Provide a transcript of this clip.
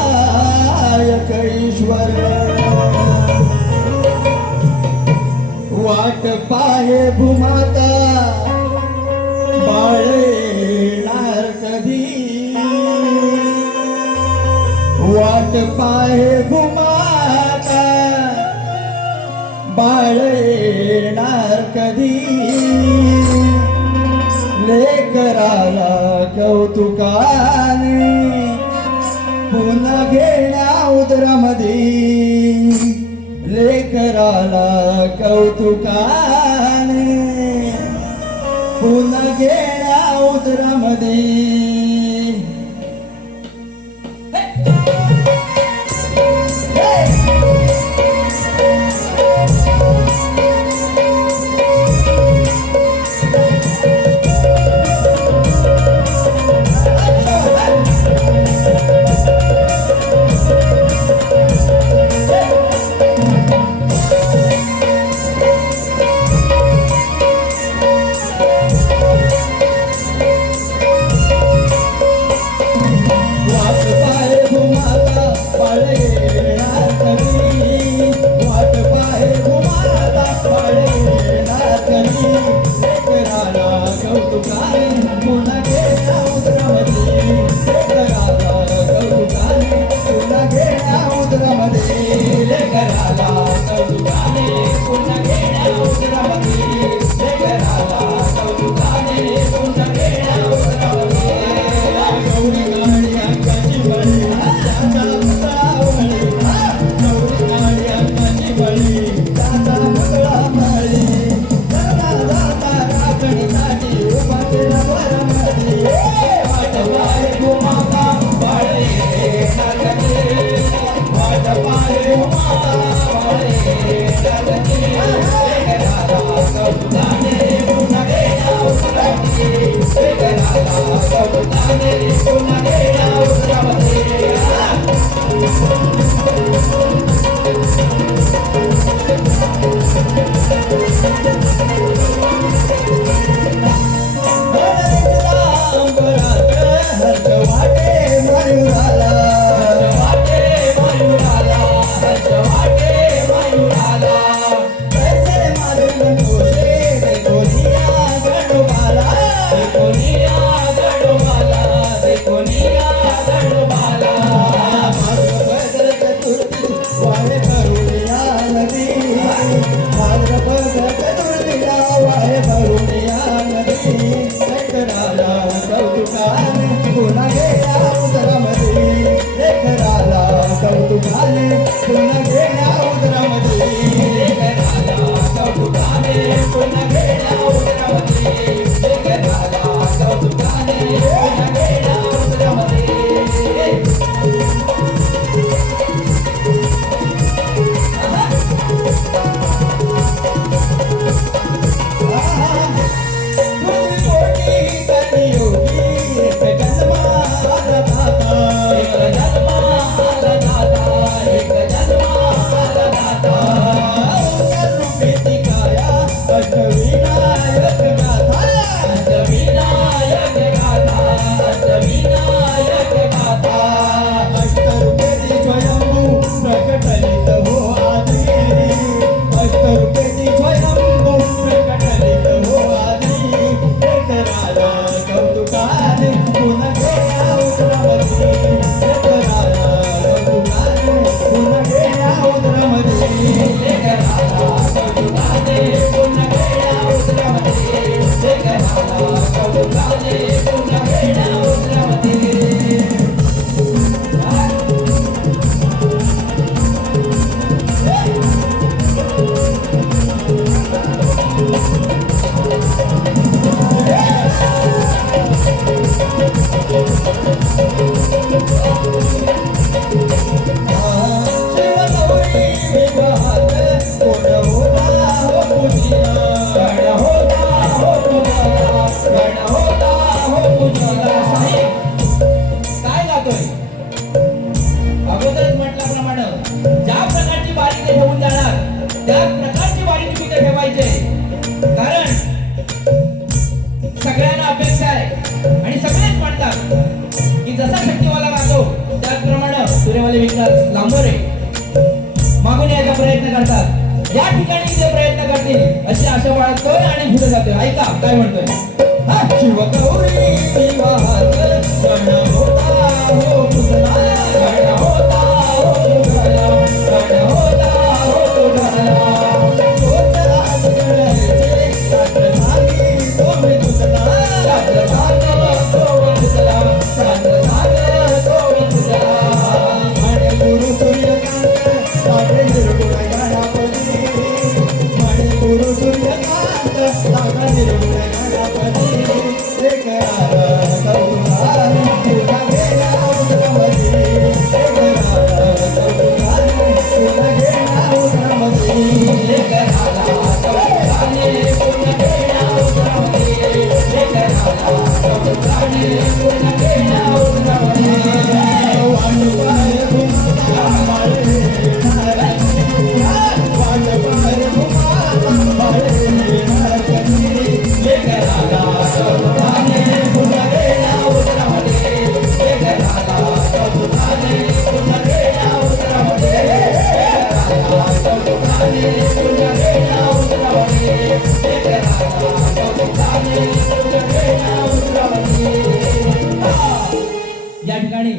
विनायक ईश्वर वाट पाहे भूमाता बाळ येणार कधी वाट पाहे भूमाता बाळ येणार कधी लेकराला कौतुकाने पुन्हा घेण्या उदरामध्ये लेकराला कौतुकाने पुन्हा घेण्या उदरामध्ये कपडेवाले विकास लांबोरे मागून यायचा प्रयत्न करतात. या ठिकाणी ते प्रयत्न करतील अशी आशा बाळगतोय आणि पुढे जातोय. ऐका काय म्हणतोय. हा शिवगौरी विवाहात गण होता हो तुझला, गण होता हो तुझला, गण होता हो तुझला. तोच आज गणाचे रात्र झाली तो मी तुझला, रात्र झालं तो मी तुझला, रात्र झालं तो मी तुझला. आणि गुरु सूर्यकांत साठे निर्गुण गणपती, आणि गुरु सूर्यकांत साठे निर्गुण गणपती. या ठिकाणी